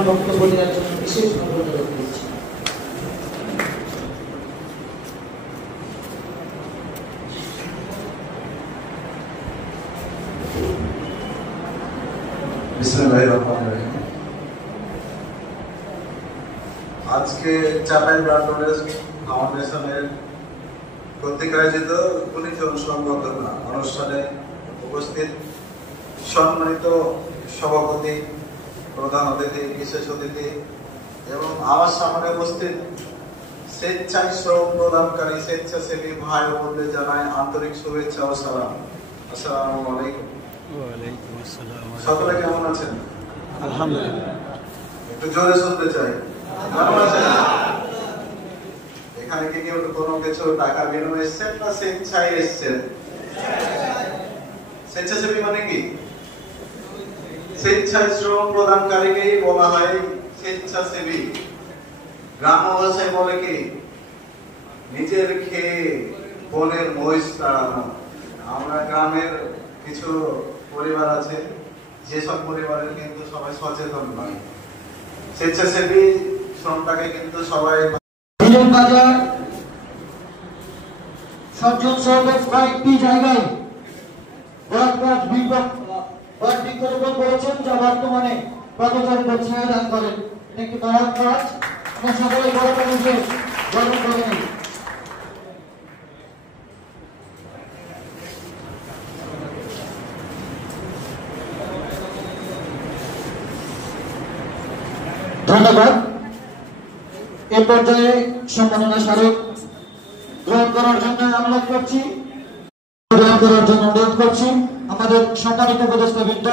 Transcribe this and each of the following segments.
আমার বক্তব্য দেওয়ার জন্য বিশেষ অনুরোধ করছি। আজকে চাপাই ব্লাড ডোনেশন ফাউন্ডেশনের কর্তৃক আয়োজিত গুণীজন সংবর্ধনা অনুষ্ঠানে উপস্থিত সম্মানিত সভাপতি, প্রধান অতিথি, বিশেষ অতিথি এবং আমার সামনে উপস্থিত স্বেচ্ছায় শ্রম প্রদানকারী স্বেচ্ছাসেবী ভাই ও বোনদের জানাই আন্তরিক শুভেচ্ছা ও সালাম। আসসালামু আলাইকুম। ওয়ালাইকুম আসসালাম। সকলে কেমন আছেন? আলহামদুলিল্লাহ। একটু জোরে শুনতে চাই। কেমন আছেন? এখানে কি কেউ কোনো কিছু টাকা বিনিময়ে এসেছেন না স্বেচ্ছায় এসেছেন? স্বেচ্ছাসেবী মানে কি? স্বেচ্ছায় শ্রম প্রদানকারীকেই বলা হয় স্বেচ্ছাসেবী। গ্রাম্য ভাষায় বলে কি, নিজের খেয়ে বনের মহিষ তাড়ানো। আমরা গ্রামের কিছু পরিবার আছে, যেসব পরিবারের কিন্তু সবাই সচেতন নয়। স্বেচ্ছাসেবী শ্রমটাকে কিন্তু সবাই সজ্জন সহদেব কয়েকটি জায়গায় বৃক্ষরোপণ করেছেন, যা বর্তমানে পথচারীদের ছায়া দান করেন। একটি মহান কাজ, আমরা সকলে বড় মানুষের গর্ব করে নিই। ধন্যবাদ। এ পর্যায়ে সম্মাননা স্মারক গ্রহণ করার জন্য অনুরোধ করছি আমাদের সম্মানিত উপদেষ্টাবৃন্দ।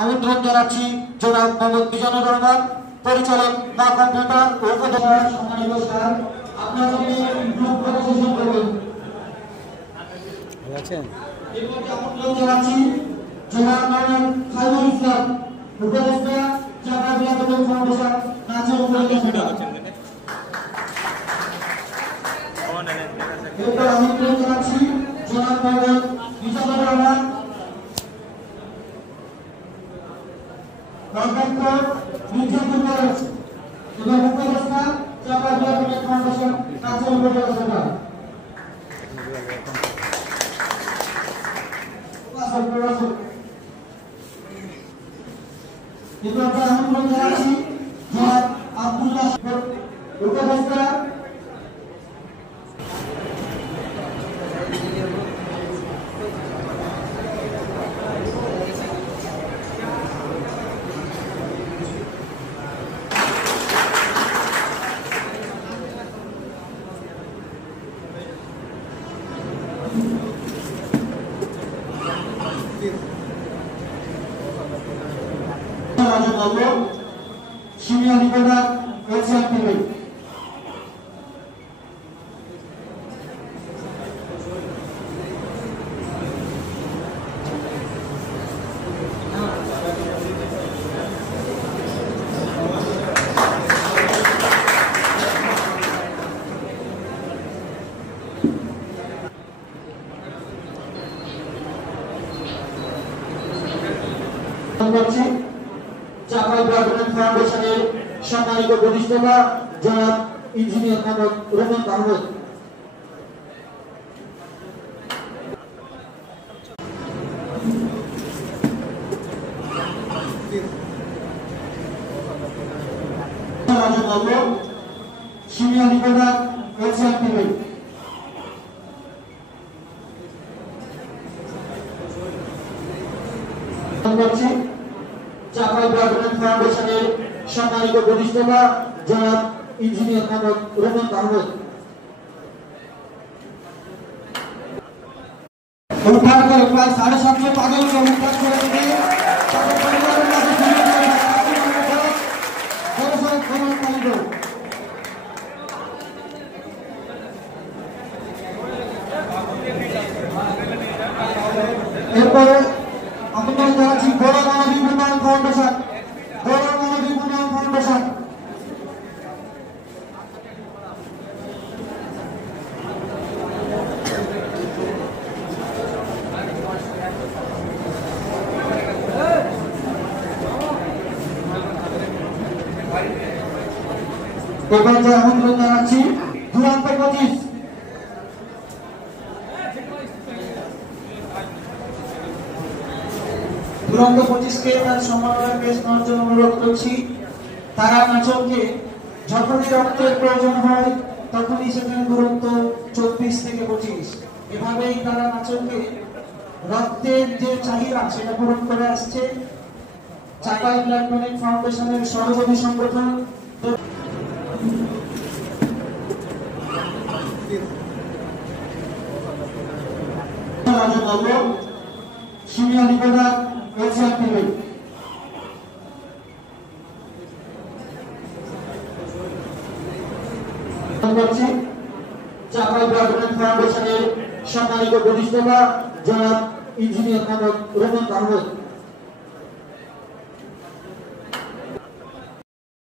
আমন্ত্রণ জানাচ্ছি জনাব মোহাম্মদ মিজানুর রহমান, পরিচালক মা কম্পিউটার ও উপদেষ্টা। সম্মানিত স্যার, আপনার সঙ্গে গ্রুপ প্রদর্শন করবেন। আমন্ত্রণ জানাচ্ছি জনাব মোহাম্মদ খায়রুল ইসলাম, উপদেষ্টা চাপাই ব্লাড ফাউন্ডেশন, নাচের উপদেষ্টা। এরপর আমন্ত্রণ জানাচ্ছি জনাব মোহাম্মদ মিজানুর রহমান, অধ্যক্ষ মির্জাপুর কলেজ এবং উপদেষ্টা চাপাই ব্লাড ফাউন্ডেশন, নাচের উপদেষ্টা। এরপর আমন্ত্রণ জানাচ্ছি জনাব আব্দুল্লাহ উপদেষ্টা। Senior reporter Asian TV. Chapai blood ফাউন্ডেশনের সম্মানিত প্রতিষ্ঠাতা জনাব engineer Mohammad Rahman Mahmud. Senior reporter Asian TV. Chapai blood ফাউন্ডেশনের সম্মানিত প্রতিষ্ঠাতা জনাব ইঞ্জিনিয়ার মোহাম্মদ রহমান মাহমুদ। উদ্ধার করে প্রায় 750 পাগলকে উদ্ধার করে এরপরে আমন্ত্রণ জানাচ্ছি গৌর মানবিক উন্নয়ন ফাউন্ডেশন। এবার যে আমন্ত্রণ জানাচ্ছি দুরান্ত 25 দুরন্ত 25কে তার সম্মাননা পেশ করার জন্য অনুরোধ করছি। তারা নাচলকে যখনই রক্তের প্রয়োজন হয় তখনই সেখানে দুরন্ত 24 থেকে 25 এভাবেই তারা নাচলকে রক্তের যে চাহিদা সেটা পূরণ করে আসছে। চাপাই ব্লাড ডোনেট ফাউন্ডেশনের সহযোগী সংগঠন senior reporter Asian TV. Chapai blood donate ফাউন্ডেশনের সম্মানিত প্রতিষ্ঠাতা জনাব ইঞ্জিনিয়ার মোহাম্মদ রোমান আহমেদ।